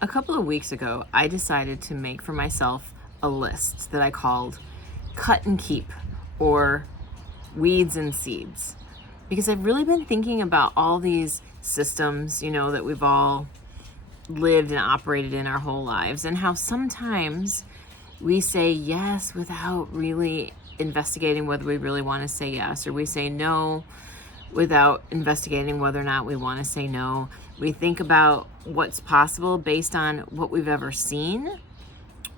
A couple of weeks ago, I decided to make for myself a list that I called Cut and Keep, or Weeds and Seeds, because I've really been thinking about all these systems, that we've all lived and operated in our whole lives, and how sometimes we say yes without really investigating whether we really want to say yes, or we say no without investigating whether or not we want to say no. We think about what's possible based on what we've ever seen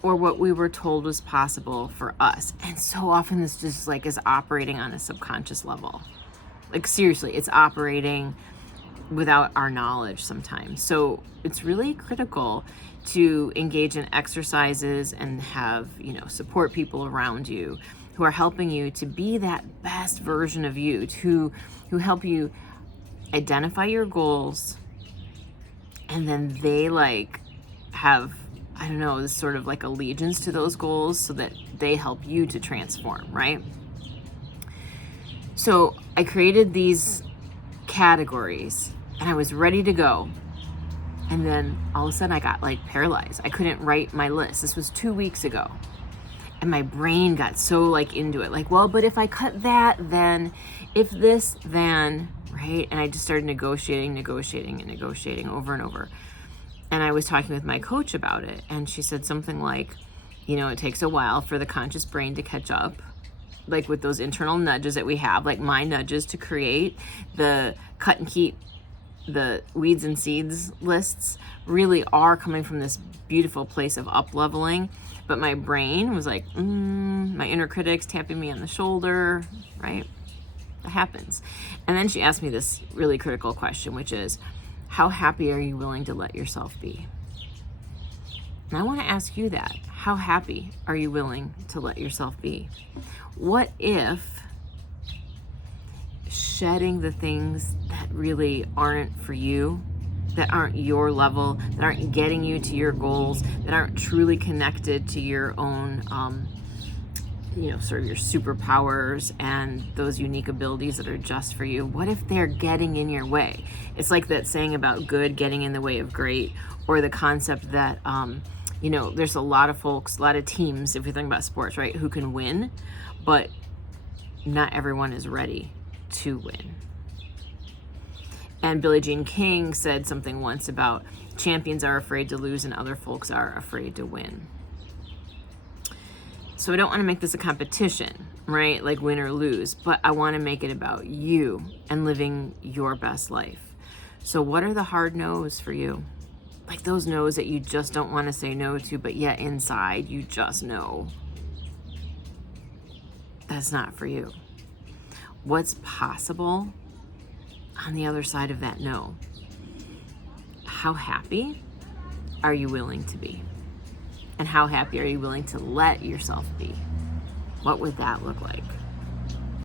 or what we were told was possible for us. And so often this just is operating on a subconscious level. Like seriously, it's operating without our knowledge sometimes. So it's really critical to engage in exercises and have, support people around you who are helping you to be that best version of you, who help you identify your goals, and then they have, this sort of allegiance to those goals so that they help you to transform, right? So I created these categories and I was ready to go. And then all of a sudden I got paralyzed. I couldn't write my list. This was 2 weeks ago. And my brain got so into it. But if I cut that, then if this, then, right? And I just started negotiating over and over. And I was talking with my coach about it. And she said something it takes a while for the conscious brain to catch up, with those internal nudges that we have, my nudges to create the cut and keep, the weeds and seeds lists really are coming from this beautiful place of up leveling. But my brain was my inner critic's tapping me on the shoulder, right? That happens. And then she asked me this really critical question, which is, how happy are you willing to let yourself be? And I want to ask you that. How happy are you willing to let yourself be? What if shedding the things that really aren't for you, that aren't your level, that aren't getting you to your goals, that aren't truly connected to your own, sort of your superpowers and those unique abilities that are just for you, what if they're getting in your way? It's like that saying about good getting in the way of great, or the concept that, there's a lot of folks, a lot of teams, if you're thinking about sports, right, who can win, but not everyone is ready to win. And Billie Jean King said something once about champions are afraid to lose and other folks are afraid to win. So I don't want to make this a competition, right? Win or lose, but I want to make it about you and living your best life. So what are the hard no's for you? Those no's that you just don't want to say no to, but yet inside you just know that's not for you. What's possible on the other side of that no? How happy are you willing to be? And how happy are you willing to let yourself be? What would that look like?